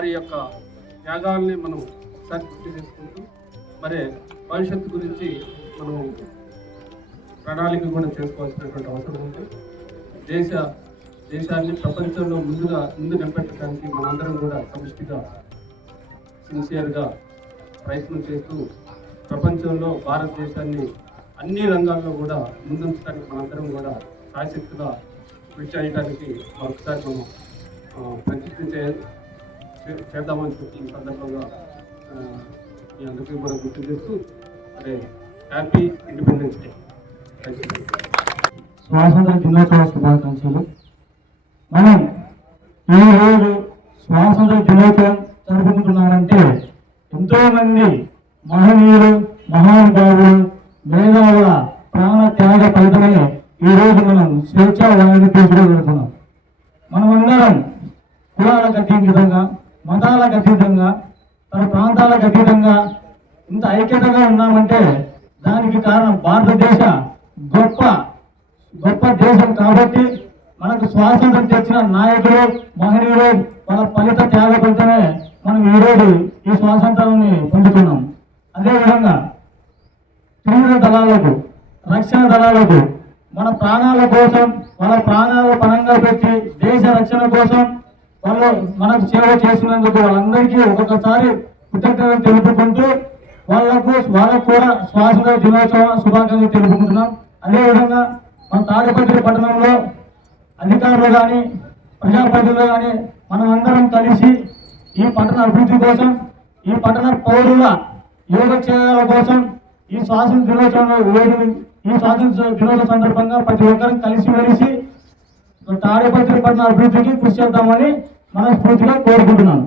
వారి యొక్క త్యాగాల్ని మనం ఒకసారి గుర్తు చేసుకుంటూ మరి భవిష్యత్తు గురించి మనం ప్రణాళిక కూడా చేసుకోవాల్సినటువంటి అవసరం ఉంది. దేశ దేశాన్ని ప్రపంచంలో ముందుగా ముందు నిలబెట్టడానికి మనందరం కూడా సమిష్టిగా సిన్సియర్గా ప్రయత్నం చేస్తూ ప్రపంచంలో భారతదేశాన్ని అన్ని రంగాల్లో కూడా ముందుంచడానికి మనందరం కూడా సాయశక్తిగా కృషి చేయడానికి మరొకసారి మనం ప్రయత్నం చేద్దామని చెప్పి ఈ సందర్భంగా ఆ, మీ అందరికీ మనం గుర్తు చేస్తూ అదే హ్యాపీ ఇండిపెండెన్స్ డే. స్వాతంత్ర దినోత్సవ శుభాకాంక్షలు. మనం ఈరోజు స్వాతంత్ర దినోత్సవం జరుపుకుంటున్నామంటే ఎంతో మంది మహనీయులు మహానుభావులు మేధావుల ప్రాణ త్యాగ ఫలితమే ఈరోజు మనం స్వేచ్ఛా వాయుని తీసుకోగలుగుతున్నాం మనమందరం కులాలకు అతీతంగా మతాలకు అతీతంగా తన ప్రాంతాలకు అతీతంగా ఇంత ఐక్యతగా ఉన్నామంటే దానికి కారణం భారతదేశ గొప్ప గొప్ప దేశం కాబట్టి మనకు స్వాతంత్రం తెచ్చిన నాయకులు మహనీయులు వాళ్ళ ఫలిత త్యాగ ఫలితమే మనం ఈరోజు ఈ స్వాతంత్రాన్ని పొందుతున్నాం అదేవిధంగా తీవ్ర దళాలకు రక్షణ దళాలకు మన ప్రాణాల కోసం వాళ్ళ ప్రాణాల పరంగా పెట్టి దేశ రక్షణ కోసం వాళ్ళు మనకు సేవ చేసినందుకు వాళ్ళందరికీ ఒక్కొక్కసారి కృతజ్ఞతలు తెలుపుకుంటూ వాళ్ళకు వాళ్ళకు కూడా స్వాతంత్ర దినోత్సవ శుభాకాంక్షలు తెలుపుకుంటున్నాం. అదేవిధంగా మన తాడిపత్రి పట్టణంలో అధికారులు కానీ ప్రజాప్రతినిధులు కానీ మనం అందరం కలిసి ఈ పట్టణ అభివృద్ధి కోసం ఈ పట్టణ పౌరుల యోగక్షేమాల కోసం ఈ స్వాతంత్ర దినోత్సవంలో ఈ స్వాతంత్ర దినోత్సవ సందర్భంగా ప్రతి ఒక్కరం కలిసి వెలిసి తాడిపత్రి పట్టణ అభివృద్ధికి కృషి చేద్దామని మనస్ఫూర్తిగా కోరుకుంటున్నాను.